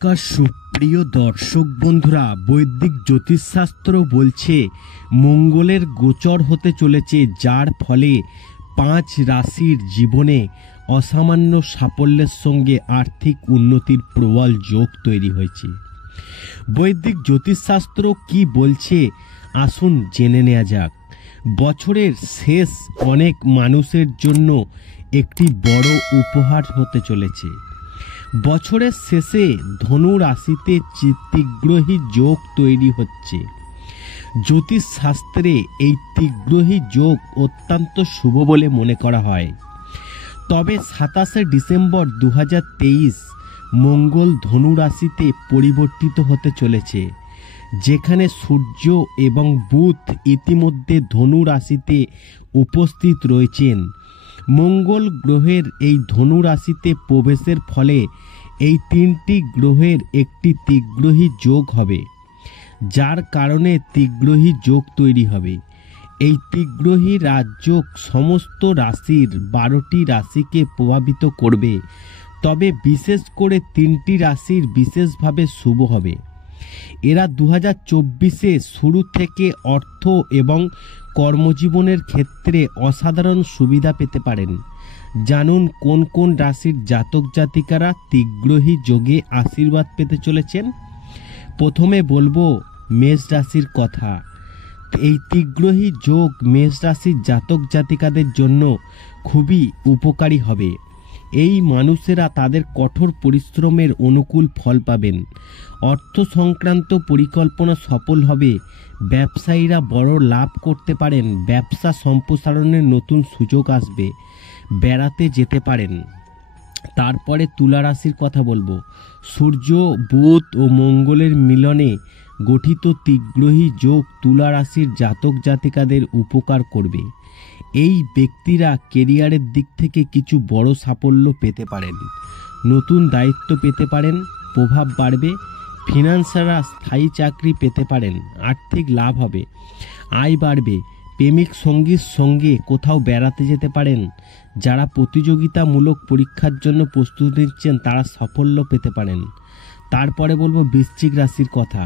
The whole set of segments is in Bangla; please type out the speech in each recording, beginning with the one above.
নমস্কার সুপ্রিয় দর্শক বন্ধুরা, বৈদিক জ্যোতিষশাস্ত্র বলছে মঙ্গলের গোচর হতে চলেছে, যার ফলে 5 রাশির জীবনে অসামান্য সাফল্যের সঙ্গে আর্থিক উন্নতির প্রবল যোগ তৈরি হয়েছে। বৈদিক জ্যোতিষশাস্ত্র কি বলছে আসুন জেনে নেওয়া যাক। বছরের শেষ অনেক মানুষের জন্য একটি বড় উপহার হতে চলেছে। বছরের শেষে ধনু রাশিতে ত্রিগ্রহী যোগ তৈরি হচ্ছে। জ্যোতিষ শাস্ত্রে এই ত্রিগ্রহী যোগ অত্যন্ত শুভ বলে মনে করা হয়। তবে 27শে ডিসেম্বর 2023 মঙ্গল ধনু রাশিতে পরিবর্তিত হতে চলেছে, যেখানে সূর্য এবং বুধ ইতিমধ্যে ধনু রাশিতে উপস্থিত রয়েছেন। মঙ্গল গ্রহের এই ধনু রাশিতে প্রবেশের ফলে এই 3টি গ্রহের একটি ত্রিগ্রহী যোগ হবে, যার কারণে ত্রিগ্রহী যোগ তৈরি হবে। এই ত্রিগ্রহী রাজযোগ সমস্ত রাশির 12টি রাশিকে প্রভাবিত করবে, তবে বিশেষ করে 3টি রাশির বিশেষভাবে শুভ হবে। এরা 2024-এ শুরু থেকে অর্থ এবং কর্মজীবনের ক্ষেত্রে অসাধারণ সুবিধা পেতে পারেন। জানুন কোন কোন রাশির জাতক জাতিকারা ত্রিগ্রহী যোগে আশীর্বাদ পেতে চলেছেন। প্রথমে বলবো মেষ রাশির কথা। এই ত্রিগ্রহী যোগ মেষ রাশির জাতক জাতিকাদের জন্য খুবই উপকারী হবে। এই মানুষেরা তাদের কঠোর পরিশ্রমের অনুকূল ফল পাবেন। অর্থ সংক্রান্ত পরিকল্পনা সফল হবে। ব্যবসায়ীরা বড় লাভ করতে পারেন। ব্যবসা সম্প্রসারণের নতুন সুযোগ আসবে। বেড়াতে যেতে পারেন। তারপরে তুলা রাশির কথা বলবো। সূর্য, বুধ ও মঙ্গলের মিলনে গঠিত ত্রিগ্রহী যোগ তুলা রাশির জাতক জাতিকাদের উপকার করবে। এই ব্যক্তিরা কেরিয়ারের দিক থেকে কিছু বড় সাফল্য পেতে পারেন। নতুন দায়িত্ব পেতে পারেন। প্রভাব বাড়বে। ফিনান্সাররা স্থায়ী চাকরি পেতে পারেন। আর্থিক লাভ হবে। আয় বাড়বে। প্রেমিক সঙ্গীর সঙ্গে কোথাও বেড়াতে যেতে পারেন। যারা প্রতিযোগিতামূলক পরীক্ষার জন্য প্রস্তুতি নিচ্ছেন তারা সাফল্য পেতে পারেন। তারপরে বলবো বৃশ্চিক রাশির কথা।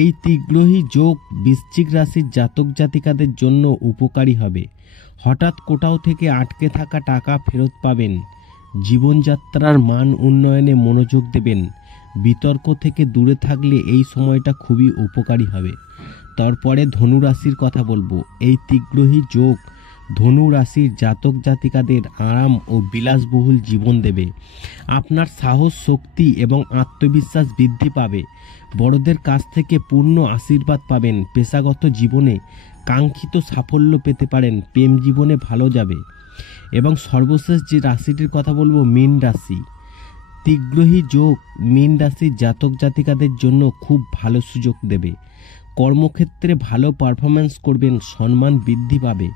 এই ত্রিগ্রহী যোগ বৃশ্চিক রাশির জাতক জাতিকাদের জন্য উপকারী হবে। হঠাৎ কোথাও থেকে আটকে থাকা টাকা ফেরত পাবেন। জীবনযাত্রার মান উন্নয়নে মনোযোগ দেবেন। বিতর্ক থেকে দূরে থাকলে এই সময়টা খুবই উপকারী হবে। তারপরে ধনু রাশির কথা বলবো। এই ত্রিগ্রহী যোগ ধনু রাশির জাতক জাতিকাদের আরাম ও বিলাসবহুল জীবন দেবে। আপনার সাহস, শক্তি এবং আত্মবিশ্বাস বৃদ্ধি পাবে। বড়দের কাছ থেকে পূর্ণ আশীর্বাদ পাবেন। পেশাগত জীবনে কাঙ্ক্ষিত সাফল্য পেতে পারেন। প্রেম জীবনে ভালো যাবে। এবং সর্বশেষ যে রাশিটির কথা বলবো মীন রাশি। ত্রিগ্রহী যোগ মীন রাশির জাতক জাতিকাদের জন্য খুব ভালো সুযোগ দেবে। কর্মক্ষেত্রে ভালো পারফরমেন্স করবেন। সম্মান বৃদ্ধি পাবে।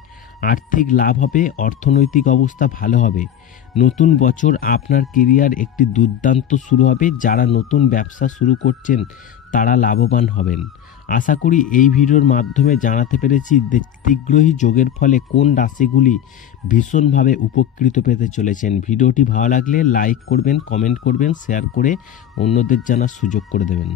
আর্থিক লাভ হবে। অর্থনৈতিক অবস্থা ভালো হবে। নতুন বছর আপনার কেরিয়ার একটি দুর্দান্ত শুরু হবে। যারা নতুন ব্যবসা শুরু করছেন তারা লাভবান হবেন। আশা করি এই ভিডিওর মাধ্যমে জানাতে পেরেছি ত্রিগ্রহী যোগের ফলে কোন রাশিগুলি ভীষণভাবে উপকৃত পেতে চলেছেন। ভিডিওটি ভালো লাগলে লাইক করবেন, কমেন্ট করবেন, শেয়ার করে অন্যদের জানার সুযোগ করে দেবেন।